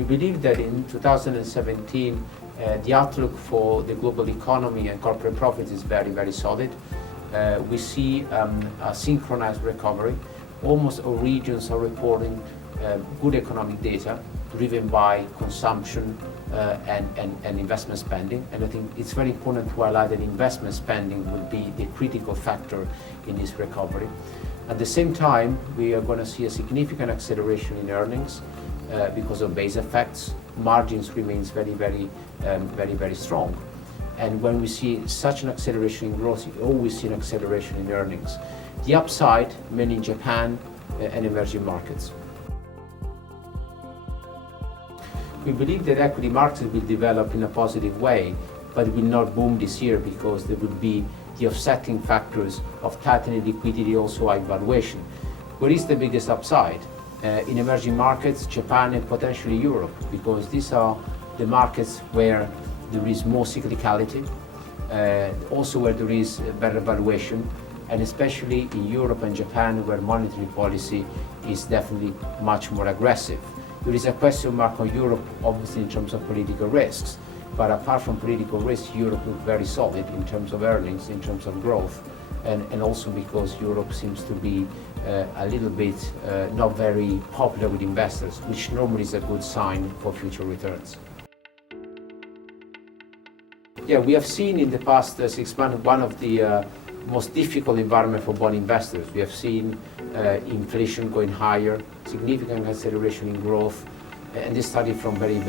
We believe that in 2017, the outlook for the global economy and corporate profits is very, very solid. We see a synchronized recovery. Almost all regions are reporting good economic data driven by consumption and investment spending. And I think it's very important to highlight that investment spending will be the critical factor in this recovery. At the same time, we are going to see a significant acceleration in earnings because of base effects. Margins remains very strong. And when we see such an acceleration in growth, you always see an acceleration in earnings. The upside, mainly in Japan and emerging markets. We believe that equity markets will develop in a positive way, but it will not boom this year because there will be the offsetting factors of tightening liquidity, also high valuation. Where is the biggest upside? In emerging markets, Japan and potentially Europe, because these are the markets where there is more cyclicality, also where there is better valuation, and especially in Europe and Japan, where monetary policy is definitely much more aggressive. There is a question mark on Europe, obviously, in terms of political risks. But apart from political risks, Europe looks very solid in terms of earnings, in terms of growth, and also because Europe seems to be a little bit not very popular with investors, which normally is a good sign for future returns. Yeah, we have seen in the past 6 months one of the most difficult environment for bond investors. We have seen inflation going higher, significant acceleration in growth, and this started from very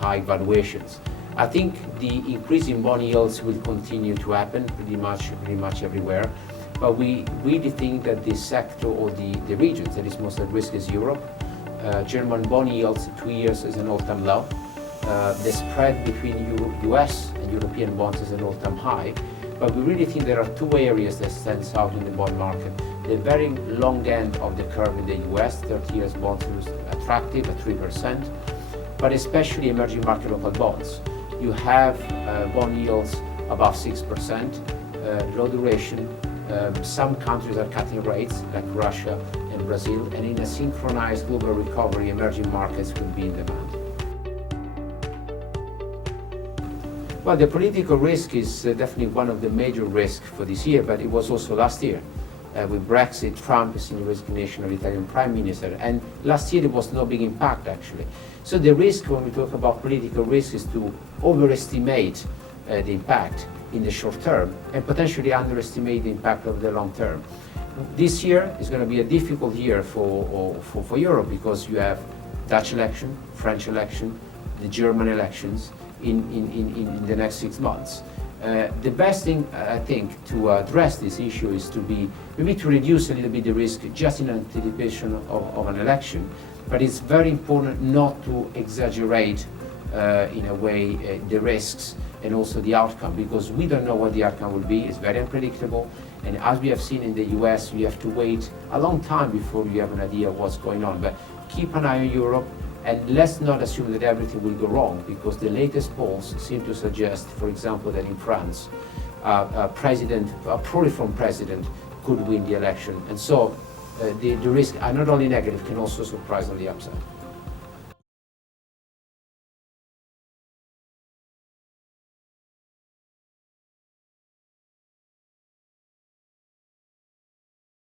high valuations. I think the increase in bond yields will continue to happen pretty much everywhere. But we really think that this sector or the regions that is most at risk is Europe. German bond yields 2 years is an all-time low. The spread between US and European bonds is an all-time high. But we really think there are two areas that stands out in the bond market. The very long end of the curve in the US, 30 years bonds is attractive at 3%, but especially emerging market local bonds. You have bond yields above 6%, low duration. Some countries are cutting rates, like Russia and Brazil, and in a synchronized global recovery, emerging markets will be in demand. Well, the political risk is definitely one of the major risks for this year, but it was also last year. With Brexit, Trump is in resignation of the Italian Prime Minister, and last year there was no big impact actually. So the risk when we talk about political risk is to overestimate the impact in the short term and potentially underestimate the impact of the long term. This year is going to be a difficult year for Europe because you have Dutch election, French election, the German elections in the next 6 months. The best thing, I think, to address this issue is to reduce a little bit the risk just in anticipation of an election. But it's very important not to exaggerate, in a way, the risks and also the outcome, because we don't know what the outcome will be. It's very unpredictable. And as we have seen in the US, you have to wait a long time before you have an idea of what's going on. But keep an eye on Europe. And let's not assume that everything will go wrong, because the latest polls seem to suggest, for example, that in France, a pro-reform president could win the election. And so the risks are not only negative, can also surprise on the upside.